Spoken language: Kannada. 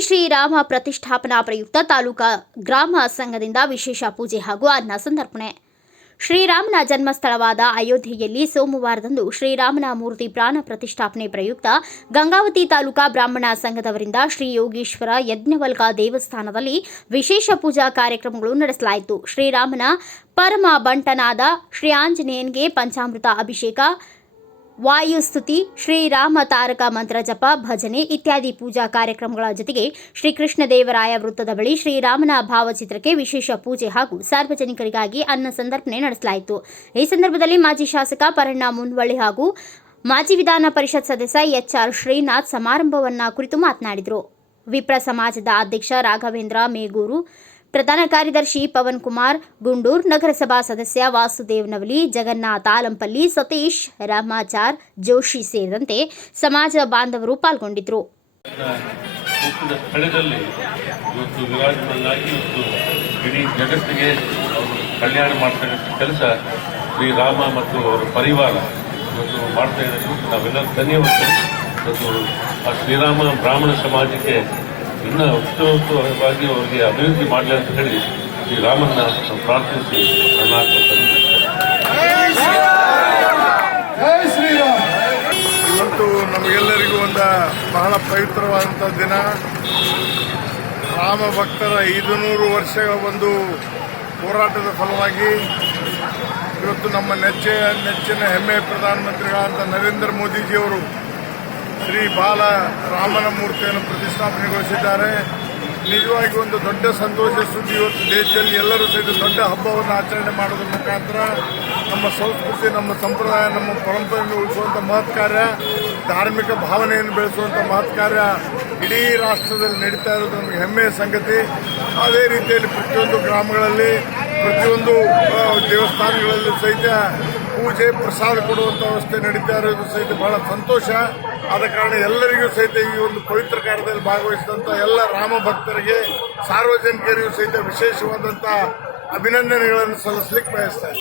ಶ್ರೀರಾಮ ಪ್ರತಿಷ್ಠಾಪನಾ ಪ್ರಯುಕ್ತ ತಾಲೂಕಾ ಗ್ರಾಮ ಸಂಘದಿಂದ ವಿಶೇಷ ಪೂಜೆ ಹಾಗೂ ಅನ್ನ ಸಂದರ್ಪಣೆ ಶ್ರೀರಾಮನ ಜನ್ಮಸ್ಥಳವಾದ ಅಯೋಧ್ಯೆಯಲ್ಲಿ ಸೋಮವಾರದಂದು ಶ್ರೀರಾಮನ ಮೂರ್ತಿ ಪ್ರಾಣ ಪ್ರತಿಷ್ಠಾಪನೆ ಪ್ರಯುಕ್ತ ಗಂಗಾವತಿ ತಾಲೂಕಾ ಬ್ರಾಹ್ಮಣ ಸಂಘದವರಿಂದ ಶ್ರೀ ಯೋಗೀಶ್ವರ ಯಜ್ಞವಲ್ಕ ದೇವಸ್ಥಾನದಲ್ಲಿ ವಿಶೇಷ ಪೂಜಾ ಕಾರ್ಯಕ್ರಮಗಳು ನಡೆಸಲಾಯಿತು. ಶ್ರೀರಾಮನ ಪರಮ ಬಂಟನಾದ ಶ್ರೀ ಆಂಜನೇಯನ್ಗೆ ಪಂಚಾಮೃತ ಅಭಿಷೇಕ ವಾಯುಸ್ತುತಿ, ಶ್ರೀರಾಮ ತಾರಕ ಮಂತ್ರ ಜಪ, ಭಜನೆ ಇತ್ಯಾದಿ ಪೂಜಾ ಕಾರ್ಯಕ್ರಮಗಳ ಜೊತೆಗೆ ಶ್ರೀಕೃಷ್ಣ ದೇವರಾಯ ವೃತ್ತದ ಬಳಿ ಶ್ರೀರಾಮನ ಭಾವಚಿತ್ರಕ್ಕೆ ವಿಶೇಷ ಪೂಜೆ ಹಾಗೂ ಸಾರ್ವಜನಿಕರಿಗಾಗಿ ಅನ್ನ ಸಂದರ್ಪಣೆ ನಡೆಸಲಾಯಿತು. ಈ ಸಂದರ್ಭದಲ್ಲಿ ಮಾಜಿ ಶಾಸಕ ಪರಣ್ಣ ಮುನ್ವಳ್ಳಿ ಹಾಗೂ ಮಾಜಿ ವಿಧಾನ ಪರಿಷತ್ ಸದಸ್ಯ ಎಚ್ಆರ್ ಶ್ರೀನಾಥ್ ಸಮಾರಂಭವನ್ನ ಕುರಿತು ಮಾತನಾಡಿದರು. ವಿಪ್ರ ಸಮಾಜದ ಅಧ್ಯಕ್ಷ ರಾಘವೇಂದ್ರ ಮೇಗೂರು ಪ್ರಧಾನ ಕಾರ್ಯದರ್ಶಿ ಪವನ್ ಕುಮಾರ್, ಗುಂಡೂರ್ ನಗರಸಭಾ ಸದಸ್ಯ ವಾಸುದೇವ್ ನವಲಿ, ಜಗನ್ನಾಥ್ ಆಲಂಪಲ್ಲಿ ಸತೀಶ್, ರಾಮಾಚಾರ್, ಜೋಶಿ ಸೇರಿದಂತೆ ಸಮಾಜ ಬಾಂಧವರು ಪಾಲ್ಗೊಂಡಿದ್ದರು ಕಲ್ಯಾಣ ಮಾಡ್ತಕ್ಕಂಥ ಕೆಲಸ ಶ್ರೀರಾಮ ಮತ್ತು ಅವರ ಪರಿವಾರ ಇವತ್ತು ಮಾಡ್ತಾ ಇರೋದು. ನಾವೆಲ್ಲರೂ ಧನ್ಯವಾದ ಇವತ್ತು ಆ ಶ್ರೀರಾಮ ಬ್ರಾಹ್ಮಣ ಸಮಾಜಕ್ಕೆ ಇನ್ನೂ ಉತ್ತಮವಾಗಿ ಅವರಿಗೆ ಅಭಿವೃದ್ಧಿ ಮಾಡಲಿ ಅಂತ ಹೇಳಿ ಶ್ರೀರಾಮನ್ನ ನಾವು ಪ್ರಾರ್ಥಿಸಿ ಇವತ್ತು ನಮಗೆಲ್ಲರಿಗೂ ಒಂದು ಬಹಳ ಪವಿತ್ರವಾದಂಥ ದಿನ. ರಾಮ ಭಕ್ತರ ಐದು ನೂರು ವರ್ಷಗಳ ಒಂದು ಹೋರಾಟದ ಫಲವಾಗಿ ಇವತ್ತು ನಮ್ಮ ನೆಚ್ಚ ನೆಚ್ಚಿನ ಹೆಮ್ಮೆಯ ಪ್ರಧಾನಮಂತ್ರಿಗಳಾದಂಥ ನರೇಂದ್ರ ಮೋದಿಜಿಯವರು ಶ್ರೀ ಬಾಲ ರಾಮನ ಮೂರ್ತಿಯನ್ನು ಪ್ರತಿಷ್ಠಾಪನೆಗೊಳಿಸಿದ್ದಾರೆ. ನಿಜವಾಗಿ ಒಂದು ದೊಡ್ಡ ಸಂತೋಷ ಸುದ್ದಿ ಇವತ್ತು ದೇಶದಲ್ಲಿ ಎಲ್ಲರೂ ಸಹಿತ ದೊಡ್ಡ ಹಬ್ಬವನ್ನು ಆಚರಣೆ ಮಾಡೋದ್ರ ಮುಖಾಂತರ ನಮ್ಮ ಸಂಸ್ಕೃತಿ, ನಮ್ಮ ಸಂಪ್ರದಾಯ, ನಮ್ಮ ಪರಂಪರೆಯನ್ನು ಉಳಿಸುವಂಥ ಮಹತ್ ಕಾರ್ಯ ಧಾರ್ಮಿಕ ಭಾವನೆಯನ್ನು ಬೆಳೆಸುವಂಥ ಮಹತ್ ಕಾರ್ಯ ಇಡೀ ರಾಷ್ಟ್ರದಲ್ಲಿ ನಡೀತಾ ಇರೋದು ನಮಗೆ ಹೆಮ್ಮೆಯ ಸಂಗತಿ. ಅದೇ ರೀತಿಯಲ್ಲಿ ಪ್ರತಿಯೊಂದು ಗ್ರಾಮಗಳಲ್ಲಿ, ಪ್ರತಿಯೊಂದು ದೇವಸ್ಥಾನಗಳಲ್ಲೂ ಸಹಿತ ಪೂಜೆ, ಪ್ರಸಾದ ಕೊಡುವಂಥ ವ್ಯವಸ್ಥೆ ನಡೀತಾ ಇರೋದು ಸಹಿತ ಬಹಳ ಸಂತೋಷ. ಆದ ಕಾರಣ ಎಲ್ಲರಿಗೂ ಸಹಿತ ಈ ಒಂದು ಪವಿತ್ರ ಕಾರ್ಯದಲ್ಲಿ ಭಾಗವಹಿಸಿದಂಥ ಎಲ್ಲ ರಾಮ ಭಕ್ತರಿಗೆ, ಸಾರ್ವಜನಿಕರಿಗೂ ಸಹಿತ ವಿಶೇಷವಾದಂಥ ಅಭಿನಂದನೆಗಳನ್ನು ಸಲ್ಲಿಸಲಿಕ್ಕೆ ಬಯಸ್ತಾರೆ